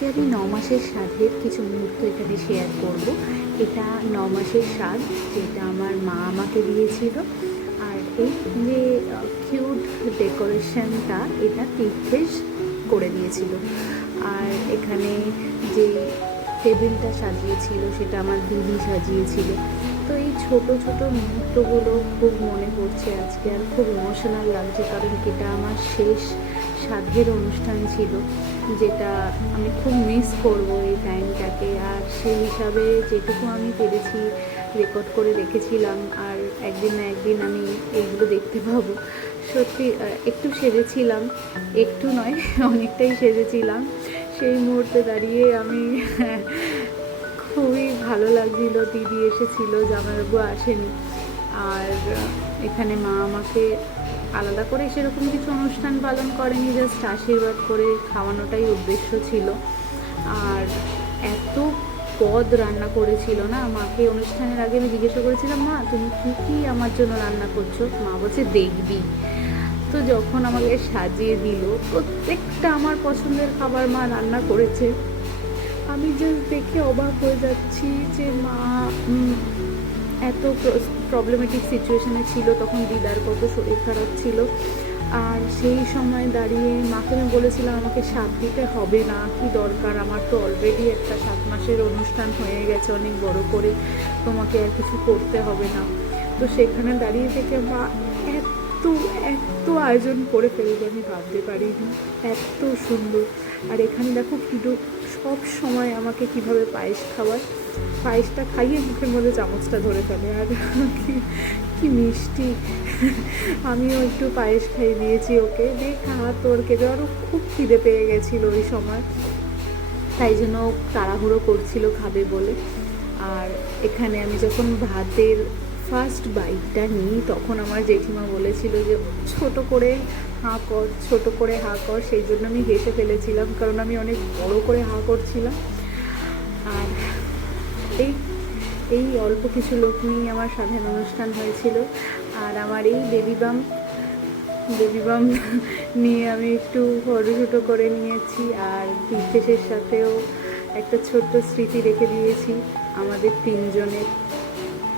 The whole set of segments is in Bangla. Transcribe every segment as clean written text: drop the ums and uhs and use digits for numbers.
আজকে আমি 9 মাসের শ্রাদ্ধের কিছু মুহূর্ত এখানে শেয়ার করব। এটা 9 মাসের শ্রাদ্ধ, যেটা আমার মা আমাকে দিয়েছিল। আর এই যে কিউট ডেকোরেশনটা, এটা তীর্থেশ করে দিয়েছিল। আর এখানে যে টেবিলটা সাজিয়েছিল সেটা আমার দিদি সাজিয়েছিল। তো এই ছোট ছোট মুহূর্তগুলো খুব মনে পড়ছে আজকে, আর খুব ইমোশনাল লাগছে, কারণ এটা আমার শেষ শ্রাদ্ধের অনুষ্ঠান ছিল, যেটা আমি খুব মিস করব এই টাইমটাকে। আর সেই হিসাবে যেটুকু আমি পেরেছি রেকর্ড করে রেখেছিলাম, আর একদিন না একদিন আমি এইগুলো দেখতে পাবো। সত্যি একটু সেজেছিলাম, একটু নয় অনেকটাই সেজেছিলাম। সেই মুহূর্তে দাঁড়িয়ে আমি খুবই ভালো লাগছিল। দিদি এসেছিল, জামাইবাবু আসেনি। আর এখানে মা আমাকে আলাদা করে সেরকম কিছু অনুষ্ঠান পালন করেনি, জাস্ট আশীর্বাদ করে খাওয়ানোটাই উদ্দেশ্য ছিল। আর এত পদ রান্না করেছিল না, মাকে অনুষ্ঠানের আগে আমি জিজ্ঞাসা করেছিলাম, মা তুমি কী কী আমার জন্য রান্না করছো? মা বলছে দেখবি। তো যখন আমাকে সাজিয়ে দিল, প্রত্যেকটা আমার পছন্দের খাবার মা রান্না করেছে। আমি জাস্ট দেখে অবাক হয়ে যাচ্ছি যে মা এত প্রবলেমেটিক সিচুয়েশানে ছিল। তখন দিদার কত শরীর খারাপ ছিল, আর সেই সময় দাঁড়িয়ে মাকে আমি বলেছিলাম আমাকে 7 দিতে হবে না, কি দরকার, আমার তো অলরেডি একটা 7 মাসের অনুষ্ঠান হয়ে গেছে অনেক বড় করে, তোমাকে আর কিছু করতে হবে না। তো সেখানে দাঁড়িয়ে থেকে মা এত এত আয়োজন করে ফেলবে আমি ভাবতে পারিনি, এত সুন্দর। আর এখানে দেখো কিডু সব সময় আমাকে কিভাবে পায়েস খাওয়ায়, পায়েসটা খাইয়ে মুখের মধ্যে চামচটা ধরে ফেলে। আর কি মিষ্টি। আমিও একটু পায়েস খাইয়ে দিয়েছি ওকে, দিয়ে খা তোর খেতে। আরও খুব খিদে পেয়ে গেছিলো ওই সময়, তাই জন্য তাড়াহুড়ো করছিল খাবে বলে। আর এখানে আমি যখন ভাতের ফার্স্ট বাইটটা নিই, তখন আমার জেঠিমা বলেছিল যে ছোট করে হাঁ কর, ছোট করে হাঁ কর। সেই জন্য আমি হেসে ফেলেছিলাম, কারণ আমি অনেক বড় করে হাঁ করছিলাম। আর এই এই অল্প কিছু লোক নিয়েই আমার সাধারণ অনুষ্ঠান হয়েছিল। আর আমার এই বেবি বাম নিয়ে আমি একটু ফটোশুটো করে নিয়েছি। আর তীর্থেশের সাথেও একটা ছোট্ট স্মৃতি রেখে দিয়েছি আমাদের 3 জনের।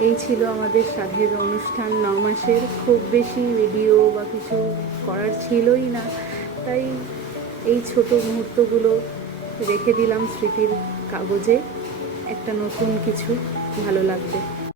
এই ছিল আমাদের সাধের অনুষ্ঠান 9 মাসের। খুব বেশি ভিডিও বা কিছু করার ছিলই না, তাই এই ছোট মুহূর্তগুলো রেখে দিলাম স্মৃতির কাগজে। একটা নতুন কিছু ভালো লাগবে।